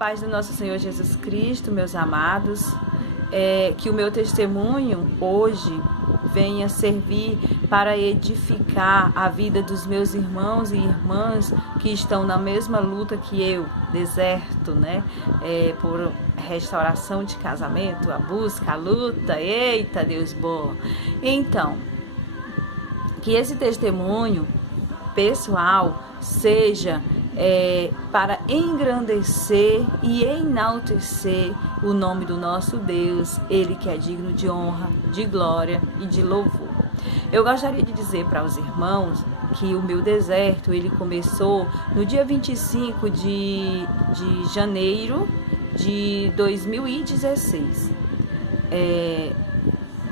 Paz do nosso Senhor Jesus Cristo, meus amados, que o meu testemunho hoje venha servir para edificar a vida dos meus irmãos e irmãs que estão na mesma luta que eu, deserto, né? Por restauração de casamento, a busca, a luta, eita Deus bom. Então, que esse testemunho pessoal seja para engrandecer e enaltecer o nome do nosso Deus, Ele que é digno de honra, de glória e de louvor. Eu gostaria de dizer para os irmãos que o meu deserto, ele começou no dia 25 de janeiro de 2016.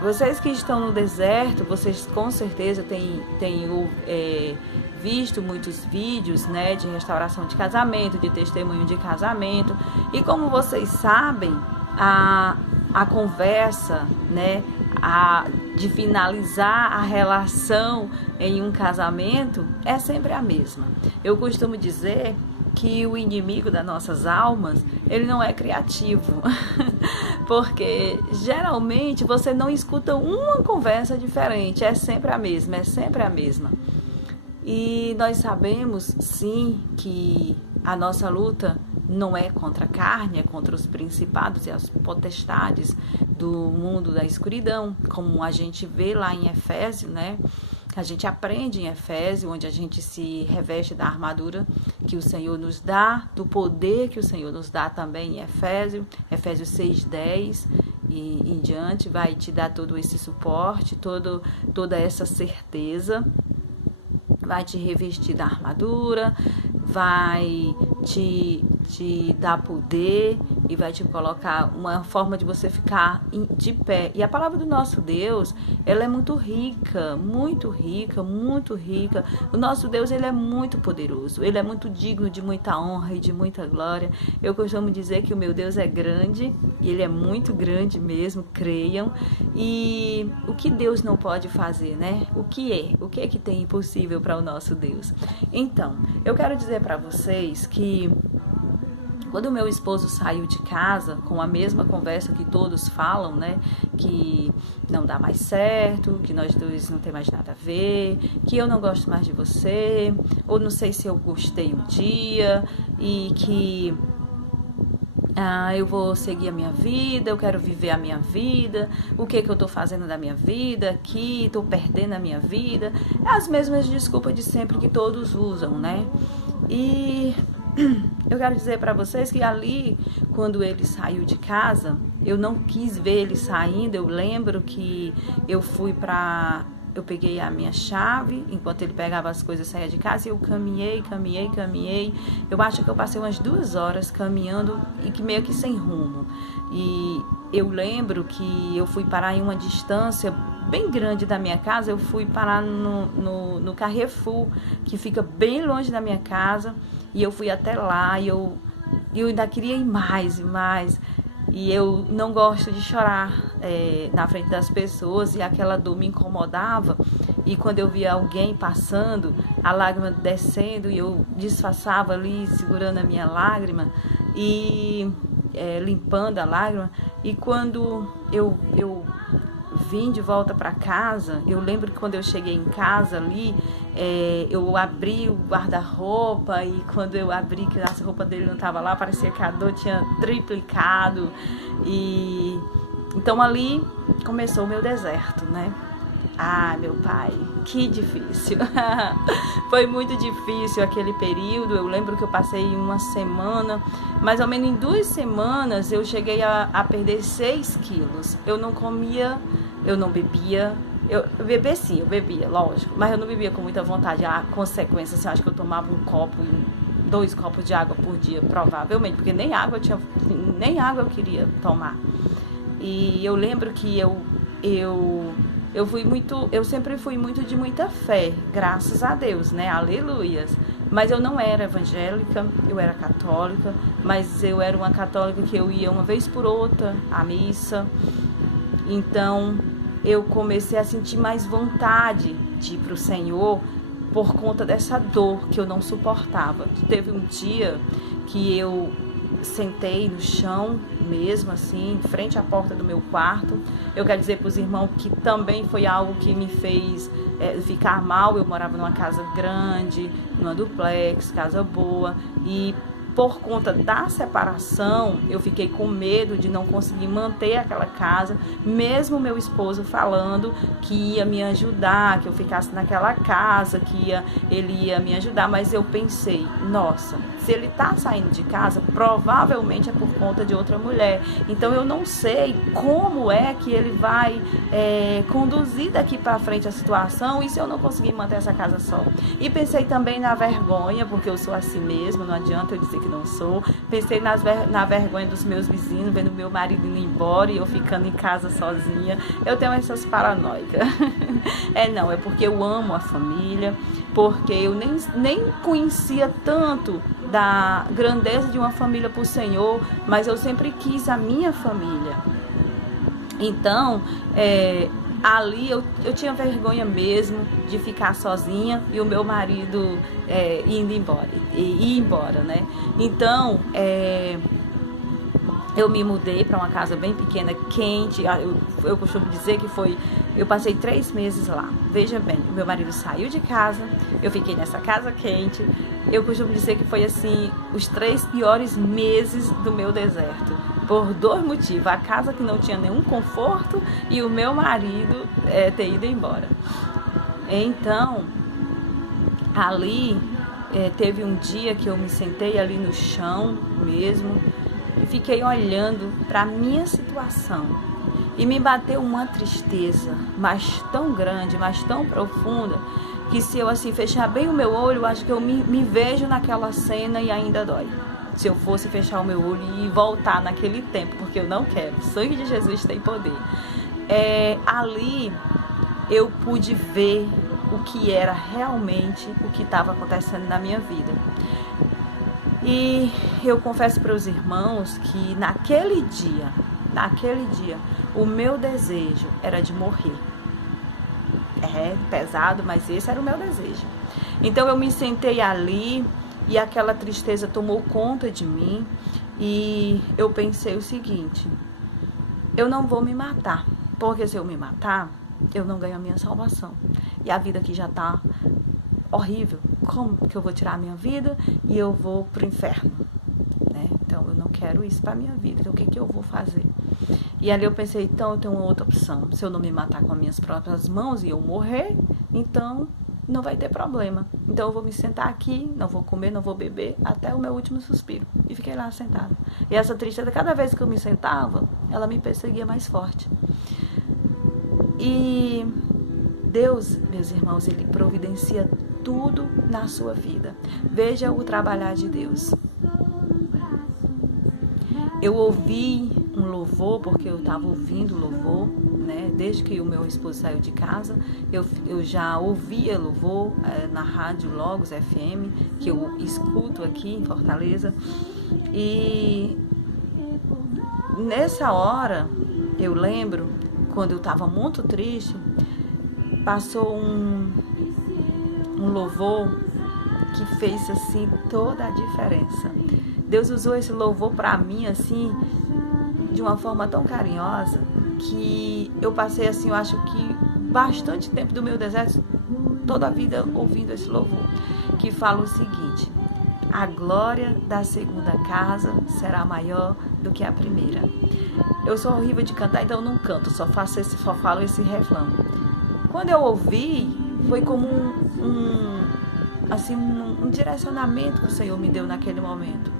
Vocês que estão no deserto, vocês com certeza têm visto muitos vídeos, né, de restauração de casamento, de testemunho de casamento. E como vocês sabem, a conversa, né, de finalizar a relação em um casamento é sempre a mesma. Eu costumo dizer que o inimigo das nossas almas, ele não é criativo, porque geralmente você não escuta uma conversa diferente, é sempre a mesma, é sempre a mesma. E nós sabemos, sim, que a nossa luta não é contra a carne, é contra os principados e as potestades do mundo da escuridão, como a gente vê lá em Efésios, né? A gente aprende em Efésios, onde a gente se reveste da armadura que o Senhor nos dá, do poder que o Senhor nos dá também em Efésios 6:10 e em diante, vai te dar todo esse suporte, toda essa certeza. Vai te revestir da armadura, vai te dar poder e vai te colocar uma forma de você ficar de pé. E a palavra do nosso Deus, ela é muito rica, muito rica, muito rica. O nosso Deus, ele é muito poderoso, ele é muito digno de muita honra e de muita glória. Eu costumo dizer que o meu Deus é grande, e ele é muito grande mesmo, creiam. E o que Deus não pode fazer, né? O que é que tem impossível para o nosso Deus? Então, eu quero dizer para vocês que quando o meu esposo saiu de casa, com a mesma conversa que todos falam, né, que não dá mais certo, que nós dois não tem mais nada a ver, que eu não gosto mais de você, ou não sei se eu gostei um dia, e que eu vou seguir a minha vida, eu quero viver a minha vida, o que eu tô fazendo da minha vida aqui, tô perdendo a minha vida, as mesmas desculpas de sempre que todos usam, né? E eu quero dizer para vocês que ali, quando ele saiu de casa, eu não quis ver ele saindo. Eu lembro que eu peguei a minha chave, enquanto ele pegava as coisas e saía de casa, e eu caminhei. Eu acho que eu passei umas 2 horas caminhando e que meio que sem rumo. E eu lembro que eu fui parar em uma distância bem grande da minha casa. Eu fui parar no Carrefour, que fica bem longe da minha casa, e eu fui até lá, e eu ainda queria ir mais e mais. E eu não gosto de chorar na frente das pessoas, e aquela dor me incomodava. E quando eu via alguém passando, a lágrima descendo, e eu disfarçava ali, segurando a minha lágrima e limpando a lágrima. E quando eu vim de volta para casa, eu lembro que quando eu cheguei em casa ali, eu abri o guarda-roupa, e quando eu abri, que a roupa dele não estava lá, parecia que a dor tinha triplicado. E então ali começou o meu deserto, né? Meu pai, que difícil. Foi muito difícil aquele período. Eu lembro que eu passei uma semana, mais ou menos em 2 semanas, eu cheguei a perder 6 quilos. Eu não comia, eu não bebia. Eu bebia, lógico, mas eu não bebia com muita vontade. A consequência, assim, eu acho que eu tomava 2 copos de água por dia, provavelmente, porque nem água eu queria tomar. E eu lembro que eu sempre fui muito de muita fé, graças a Deus, né? Aleluias. Mas eu não era evangélica, eu era católica, mas eu era uma católica que eu ia uma vez por outra à missa. Então eu comecei a sentir mais vontade de ir para o Senhor por conta dessa dor que eu não suportava. Teve um dia que eu sentei no chão mesmo, assim, em frente à porta do meu quarto. Eu quero dizer para os irmãos que também foi algo que me fez ficar mal. Eu morava numa casa grande, numa duplex, casa boa, e por conta da separação, eu fiquei com medo de não conseguir manter aquela casa, mesmo meu esposo falando que ia me ajudar, que eu ficasse naquela casa, que ele ia me ajudar, mas eu pensei, nossa, se ele tá saindo de casa, provavelmente é por conta de outra mulher, então eu não sei como é que ele vai conduzir daqui para frente a situação, e se eu não conseguir manter essa casa só. E pensei também na vergonha, porque eu sou assim mesmo, não adianta eu dizer que não sou. Pensei na vergonha dos meus vizinhos, vendo meu marido indo embora e eu ficando em casa sozinha. Eu tenho essas paranoicas. É porque eu amo a família, porque eu nem conhecia tanto da grandeza de uma família para o Senhor, mas eu sempre quis a minha família. Então, ali eu tinha vergonha mesmo de ficar sozinha e o meu marido indo embora, ir embora, né? Então, eu me mudei para uma casa bem pequena, quente. Eu costumo dizer que eu passei 3 meses lá. Veja bem, meu marido saiu de casa, eu fiquei nessa casa quente. Eu costumo dizer que foi assim, os 3 piores meses do meu deserto. Por 2 motivos: a casa que não tinha nenhum conforto e o meu marido ter ido embora. Então, ali teve um dia que eu me sentei ali no chão mesmo e fiquei olhando para a minha situação. E me bateu uma tristeza, mas tão grande, mas tão profunda, que se eu assim fechar bem o meu olho, eu acho que eu me vejo naquela cena e ainda dói. Se eu fosse fechar o meu olho e voltar naquele tempo, porque eu não quero. O sangue de Jesus tem poder. Ali eu pude ver o que era realmente o que estava acontecendo na minha vida. E eu confesso para os irmãos que naquele dia, o meu desejo era de morrer. É pesado, mas esse era o meu desejo. Então eu me sentei ali e aquela tristeza tomou conta de mim e eu pensei o seguinte: eu não vou me matar, porque se eu me matar, eu não ganho a minha salvação. E a vida aqui já está horrível. Como que eu vou tirar a minha vida e eu vou pro inferno, né? Então eu não quero isso para minha vida. Então o que eu vou fazer? E ali eu pensei, então eu tenho uma outra opção. Se eu não me matar com as minhas próprias mãos e eu morrer, então não vai ter problema. Então eu vou me sentar aqui, não vou comer, não vou beber até o meu último suspiro. E fiquei lá sentada. E essa tristeza, cada vez que eu me sentava, ela me perseguia mais forte. E Deus, meus irmãos, Ele providencia tudo na sua vida. Veja o trabalhar de Deus. Eu ouvi um louvor, porque eu estava ouvindo louvor, né? Desde que o meu esposo saiu de casa, eu já ouvia louvor na rádio Logos FM, que eu escuto aqui em Fortaleza. E nessa hora, eu lembro, quando eu estava muito triste, passou um louvor que fez assim toda a diferença. Deus usou esse louvor para mim assim de uma forma tão carinhosa que eu passei assim, eu acho que bastante tempo do meu deserto, toda a vida ouvindo esse louvor, que fala o seguinte: a glória da segunda casa será maior do que a primeira. Eu sou horrível de cantar, então eu não canto, só falo esse refrão. Quando eu ouvi, foi como um direcionamento que o Senhor me deu naquele momento.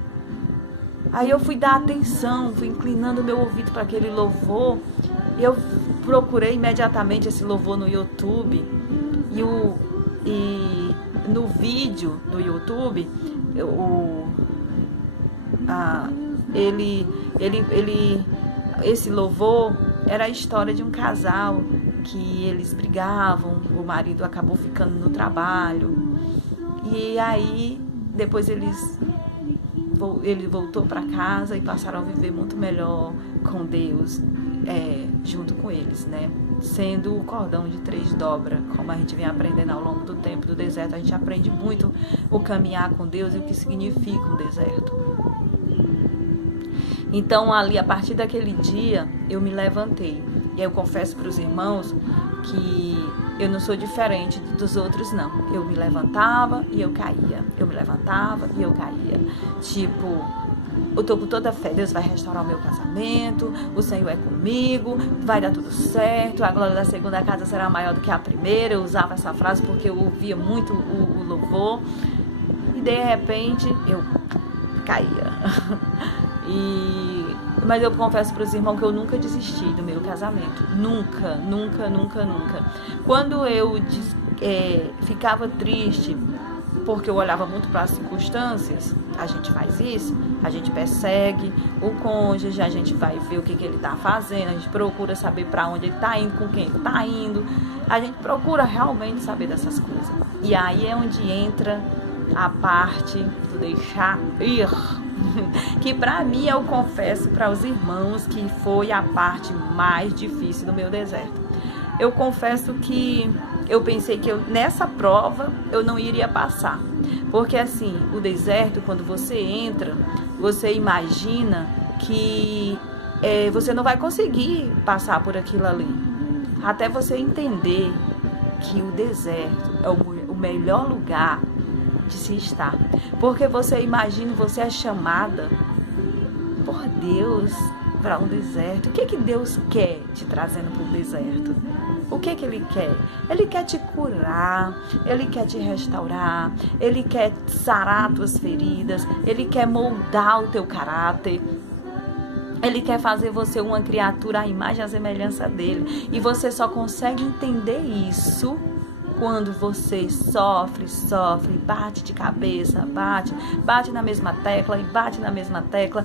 Aí eu fui dar atenção, fui inclinando o meu ouvido para aquele louvor. E eu procurei imediatamente esse louvor no YouTube. E no vídeo do YouTube, esse louvor era a história de um casal que eles brigavam, o marido acabou ficando no trabalho. E aí, depois ele voltou para casa e passaram a viver muito melhor com Deus, junto com eles, né? Sendo o cordão de 3 dobras, como a gente vem aprendendo ao longo do tempo do deserto. A gente aprende muito o caminhar com Deus e o que significa um deserto. Então ali, a partir daquele dia, eu me levantei. E eu confesso para os irmãos que eu não sou diferente dos outros, não. Eu me levantava e eu caía. Eu me levantava e eu caía. Tipo, eu tô com toda a fé. Deus vai restaurar o meu casamento. O Senhor é comigo. Vai dar tudo certo. A glória da segunda casa será maior do que a primeira. Eu usava essa frase porque eu ouvia muito o louvor. E de repente, eu caía. Mas eu confesso para os irmãos que eu nunca desisti do meu casamento. Nunca, nunca, nunca, nunca. Quando eu ficava triste, porque eu olhava muito para as circunstâncias, a gente faz isso, a gente persegue o cônjuge, a gente vai ver o que ele está fazendo, a gente procura saber para onde ele está indo, com quem ele está indo, a gente procura realmente saber dessas coisas. E aí é onde entra a parte do deixar ir, que para mim eu confesso para os irmãos que foi a parte mais difícil do meu deserto. Eu confesso que eu pensei que nessa prova eu não iria passar, porque assim, o deserto, quando você entra, você imagina que você não vai conseguir passar por aquilo ali, até você entender que o deserto é o melhor lugar de se estar, porque você imagina, você é chamada por Deus para um deserto. O que Deus quer te trazendo para o deserto? O que Ele quer? Ele quer te curar, Ele quer te restaurar, Ele quer sarar tuas feridas, Ele quer moldar o teu caráter, Ele quer fazer você uma criatura à imagem e à semelhança dEle, e você só consegue entender isso quando você sofre, bate de cabeça, bate na mesma tecla e bate na mesma tecla,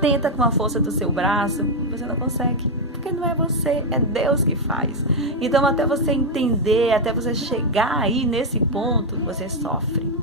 tenta com a força do seu braço, você não consegue, porque não é você, é Deus que faz. Então, até você entender, até você chegar aí nesse ponto, você sofre.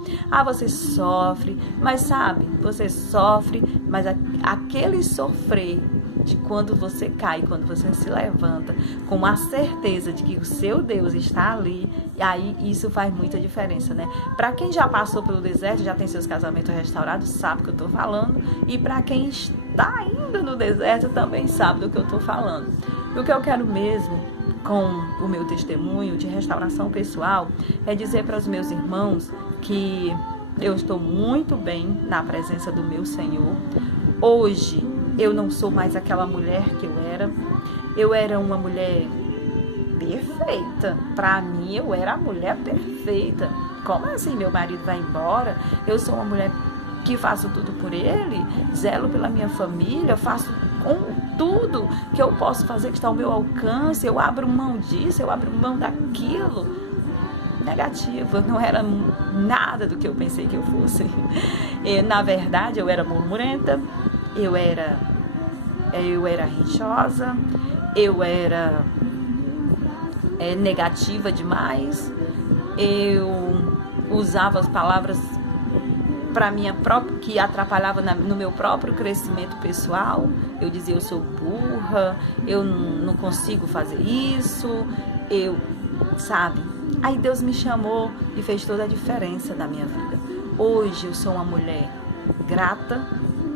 Você sofre, mas sabe, você sofre, mas aquele sofrer de quando você cai, quando você se levanta, com a certeza de que o seu Deus está ali, e aí isso faz muita diferença, né? Para quem já passou pelo deserto, já tem seus casamentos restaurados, sabe o que eu estou falando, e para quem está ainda no deserto, também sabe do que eu estou falando. E o que eu quero mesmo, com o meu testemunho de restauração pessoal, é dizer para os meus irmãos que eu estou muito bem na presença do meu Senhor. Hoje, eu não sou mais aquela mulher que eu era. Eu era uma mulher perfeita. Para mim, eu era a mulher perfeita. Como assim meu marido vai embora? Eu sou uma mulher que faço tudo por ele, zelo pela minha família, faço tudo que eu posso fazer que está ao meu alcance. Eu abro mão disso, eu abro mão daquilo. Negativa, não era nada do que eu pensei que eu fosse. Na verdade, eu era murmurenta, eu era rixosa, eu era negativa demais, eu usava as palavras para minha própria, que atrapalhava no meu próprio crescimento pessoal. Eu dizia, eu sou burra, eu não consigo fazer isso, sabe? Aí Deus me chamou e fez toda a diferença na minha vida. Hoje eu sou uma mulher grata,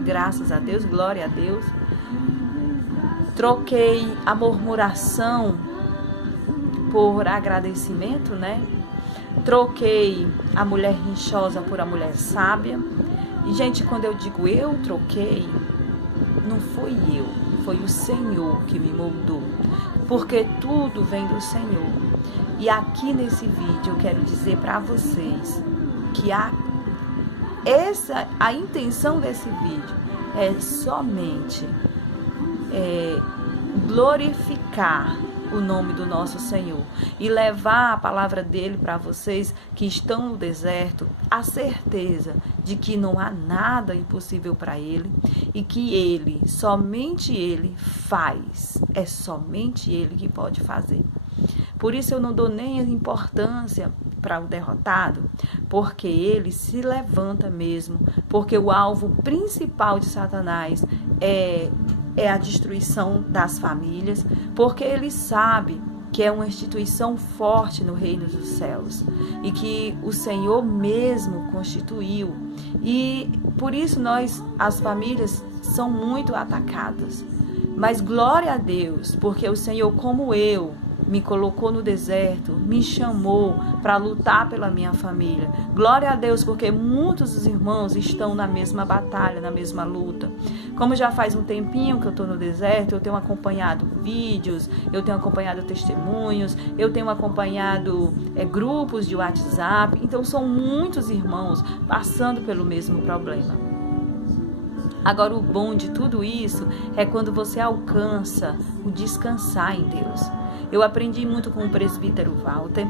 graças a Deus, glória a Deus. Troquei a murmuração por agradecimento, né? Troquei a mulher rinchosa por a mulher sábia. E, gente, quando eu digo eu troquei, não fui eu, foi o Senhor que me moldou. Porque tudo vem do Senhor. E aqui nesse vídeo eu quero dizer para vocês que a intenção desse vídeo é somente glorificar o nome do nosso Senhor e levar a palavra dele para vocês que estão no deserto, a certeza de que não há nada impossível para ele e que somente ele faz, é somente ele que pode fazer. Por isso eu não dou nem importância para o derrotado, porque ele se levanta mesmo, porque o alvo principal de Satanás é a destruição das famílias, porque ele sabe que é uma instituição forte no reino dos céus e que o Senhor mesmo constituiu. E por isso as famílias são muito atacadas. Mas glória a Deus, porque o Senhor, como eu, me colocou no deserto, me chamou para lutar pela minha família. Glória a Deus, porque muitos dos irmãos estão na mesma batalha, na mesma luta. Como já faz um tempinho que eu estou no deserto, eu tenho acompanhado vídeos, eu tenho acompanhado testemunhos, eu tenho acompanhado grupos de WhatsApp. Então são muitos irmãos passando pelo mesmo problema. Agora, o bom de tudo isso é quando você alcança o descansar em Deus. Eu aprendi muito com o presbítero Walter,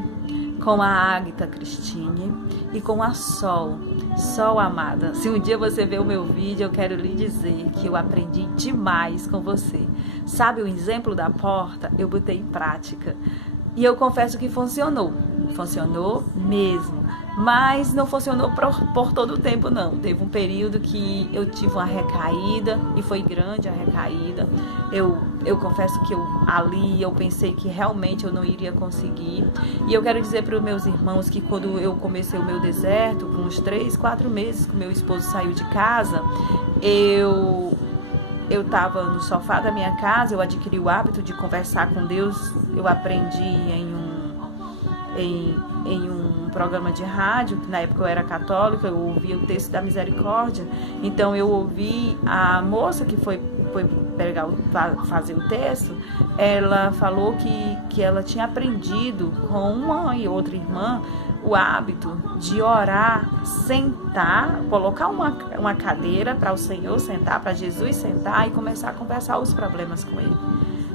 com a Águita Cristine e com a Sol. Sol, amada, se um dia você ver o meu vídeo, eu quero lhe dizer que eu aprendi demais com você. Sabe o exemplo da porta? Eu botei em prática. E eu confesso que funcionou. Funcionou mesmo. Mas não funcionou por todo o tempo, não. Teve um período que eu tive uma recaída, e foi grande a recaída. Eu confesso que eu pensei que realmente eu não iria conseguir. E eu quero dizer para os meus irmãos que quando eu comecei o meu deserto, com uns 3, 4 meses que meu esposo saiu de casa, eu estava no sofá da minha casa, eu adquiri o hábito de conversar com Deus. Eu aprendi em um programa de rádio, que na época eu era católica, eu ouvia o texto da misericórdia. Então eu ouvi a moça que foi fazer o texto, ela falou que ela tinha aprendido com uma e outra irmã o hábito de orar, sentar, colocar uma cadeira para o Senhor sentar, para Jesus sentar e começar a conversar os problemas com ele.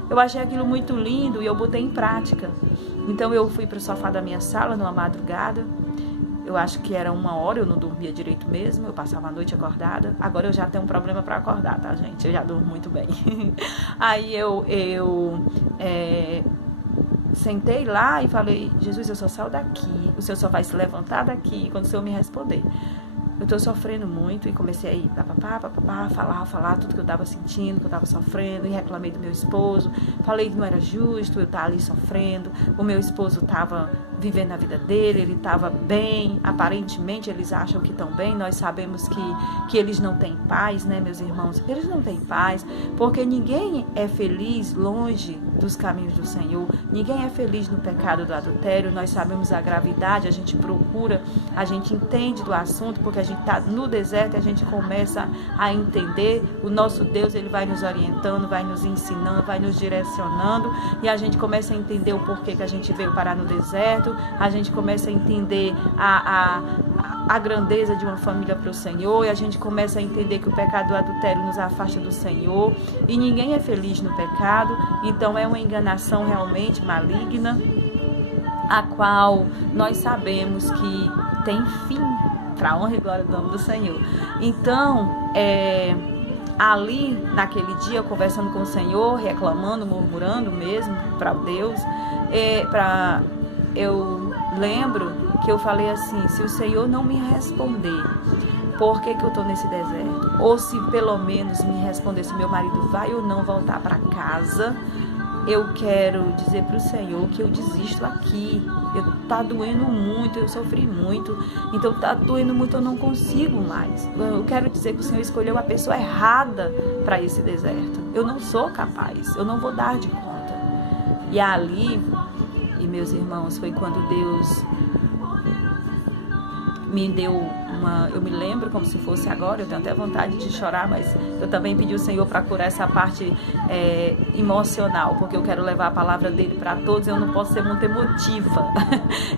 Eu achei aquilo muito lindo e eu botei em prática. Então eu fui para o sofá da minha sala numa madrugada. Eu acho que era 1 hora, eu não dormia direito mesmo, eu passava a noite acordada. Agora eu já tenho um problema para acordar, tá, gente? Eu já durmo muito bem. Aí eu sentei lá e falei: Jesus, eu só saio daqui, o Senhor só vai se levantar daqui quando o Senhor me responder. Eu tô sofrendo muito, e comecei a ir falar tudo que eu tava sentindo, que eu tava sofrendo, e reclamei do meu esposo, falei que não era justo eu estar ali sofrendo. O meu esposo tava vivendo a vida dele, ele tava bem, aparentemente eles acham que estão bem, nós sabemos que eles não têm paz, né, meus irmãos? Eles não têm paz, porque ninguém é feliz longe dos caminhos do Senhor, ninguém é feliz no pecado do adultério. Nós sabemos a gravidade, a gente procura, a gente entende do assunto, porque a gente está no deserto e a gente começa a entender. O nosso Deus, ele vai nos orientando, vai nos ensinando, vai nos direcionando, e a gente começa a entender o porquê que a gente veio parar no deserto, a gente começa a entender a grandeza de uma família para o Senhor, e a gente começa a entender que o pecado do adultério nos afasta do Senhor, e ninguém é feliz no pecado. Então é uma enganação realmente maligna, a qual nós sabemos que tem fim, para a honra e glória do nome do Senhor. Então, ali, naquele dia, conversando com o Senhor, reclamando, murmurando mesmo para Deus, eu lembro que eu falei assim: se o Senhor não me responder, por que eu estou nesse deserto? Ou se pelo menos me responder se meu marido vai ou não voltar para casa, eu quero dizer para o Senhor que eu desisto aqui. Tá doendo muito, eu sofri muito, então tá doendo muito, eu não consigo mais. Eu quero dizer que o Senhor escolheu a pessoa errada para esse deserto. Eu não sou capaz, eu não vou dar de conta. E ali, meus irmãos, foi quando Deus me deu eu me lembro como se fosse agora, eu tenho até vontade de chorar, mas eu também pedi ao Senhor para curar essa parte emocional, porque eu quero levar a palavra dele para todos, eu não posso ser muito emotiva.